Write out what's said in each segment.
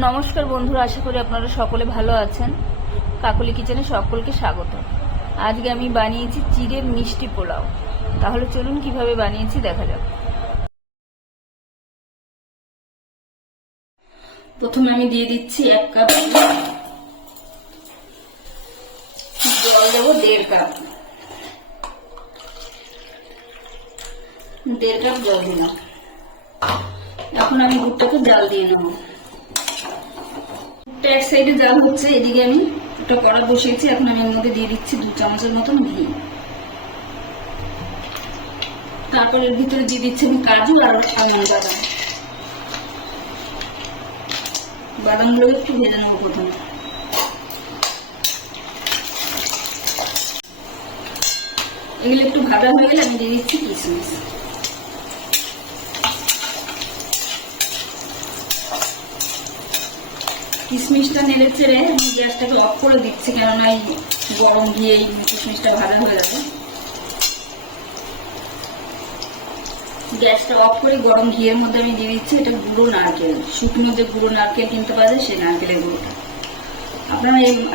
নমস্কার বন্ধুরা, আশা করি আপনারা সকলে ভালো আছেন। কাকলি কিচেনে সকলকে স্বাগত। আজকে আমি বানিয়েছি চিড়ের মিষ্টি পোলাও। তাহলে চলুন কিভাবে বানিয়েছি দেখা যাক। প্রথমে আমি দিয়ে দিচ্ছি 1 কাপ জল, দেবো 1.5 কাপ, 1.5 কাপ জল দিলাম। এখন আমি গুড়টাকে জাল দিয়ে নেব। এক সাইডে জাল হচ্ছে, এদিকে আমি একটা কড়া বসিয়েছি। এখন আমি এর মধ্যে দিয়ে দিচ্ছি 2 চামচের মতন ঘি। তারপর এর ভিতরে দিয়ে দিচ্ছি আমি কাজু আর আমন্ড বাদাম। বাদামগুলো একটু ভেজে নেবো প্রথমে। এগুলো একটু ভাজা হয়ে গেলে আমি দিয়ে দিচ্ছি কিশমিশ। কিশমিশটা নেড়ে চেড়ে আমি গ্যাসটাকে অফ করে দিচ্ছি, কেননা এই গরম ঘিয়ে এই কিশমিশটা ভাজা হয়ে যাবে। গ্যাসটা অফ করে গরম ঘিয়ের মধ্যে আমি দিয়ে দিচ্ছি এটা গুঁড়ো নারকেল, শুকনো যে গুঁড়ো নারকেল কিনতে পাওয়া যায় সেই নারকেলের গুঁড়োটা।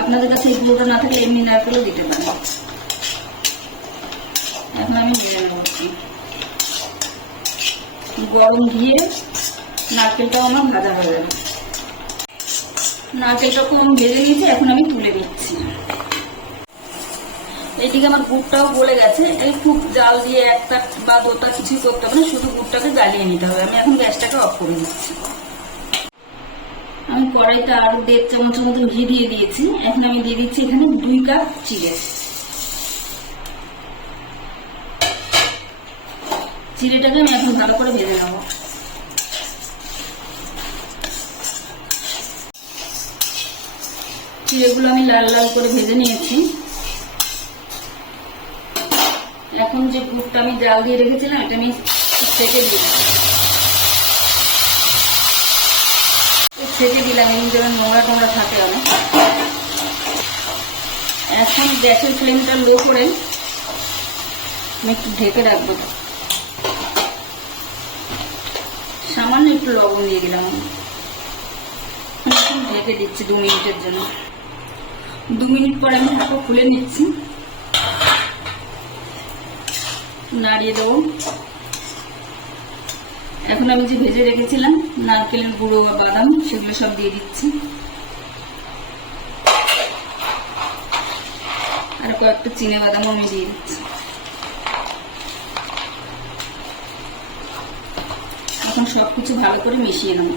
আপনাদের কাছে এই গুঁড়োটা না থাকলে এমনি নারকেলও দিতে পারেন। এখন আমি দিয়ে নেব। গরম ঘিয়ে নারকেলটাও আমার ভাজা হয়ে যাবে। নারকেলটা কম ভেজে নিয়েছি, এখন আমি তুলে নিচ্ছি। এইদিকে আমার গুড়টাও গলে গেছে। এই খুব জাল দিয়ে একটা বা দুটা কিছুই করতে হবে না, শুধু গুড়টাকে জ্বালিয়ে নিতে হবে। আমি এখন গ্যাসটাকে অফ করে দিচ্ছি। আমি কড়াইতে আরো 1.5 চামচের মতো ঘি দিয়ে দিয়েছি। এখন আমি দিয়ে দিচ্ছি এখানে 2 কাপ চিড়ে। চিড়েটাকে আমি এখন ভালো করে ভেজে নেব। চিড়েগুলো আমি লাল লাল করে ভেজে নিয়েছি। এখন যে গুড়টা আমি জাল দিয়ে রেখেছিলাম এটা আমি ছেঁকে দিলাম, এই যেমন নোংরা টোংরা থাকে অনেক। এখন গ্যাসের ফ্লেমটা লো করে আমি একটু ঢেকে রাখবো। সামান্য একটু লবণ দিয়ে দিলাম। এখন ঢেকে দিচ্ছি 2 মিনিটের জন্য। 2 মিনিট পরে আমি ঢাকা খুলে নিচ্ছি, নাড়িয়ে দেবো। এখন আমি যে ভেজে রেখেছিলাম নারকেলের গুঁড়ো বা বাদাম, সেগুলো সব দিয়ে দিচ্ছি। আর কয়েকটা চিনে বাদামও আমি দিয়ে দিচ্ছি। এখন সবকিছু ভালো করে মিশিয়ে নেব।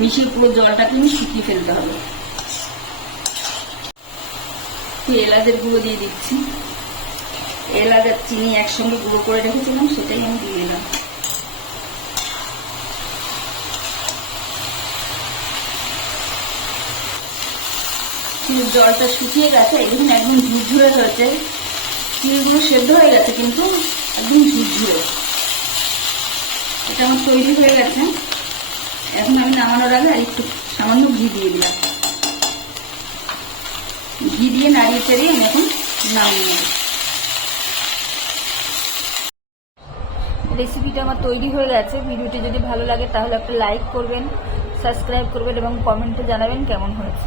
মিশিয়ে পুরো জলটাকে আমি শুকিয়ে ফেলতে হবে। এলাচের গুঁড়ো দিয়ে দিচ্ছি। এলাচ আর চিনি একসঙ্গে গুঁড়ো করে রেখেছিলাম, সেটাই আমি দিয়ে দিলাম। জলটা শুকিয়ে গেছে, এগুলো একদম ঝুরঝুরে হয়েছে। চিড়গুলো সেদ্ধ হয়ে গেছে কিন্তু একদম ঝুরঝুরে। এটা আমার তৈরি হয়ে গেছে। এখন আমি নামানোর আগে আর একটু সামান্য ঘি দিয়ে দিলাম। ঘি দিয়ে নাড়িয়ে চাড়িয়ে আমি এখন নামিয়ে নেব। রেসিপিটা আমার তৈরি হয়ে গেছে। ভিডিওটি যদি ভালো লাগে তাহলে একটা লাইক করবেন, সাবস্ক্রাইব করবেন এবং কমেন্টে জানাবেন কেমন হয়েছে।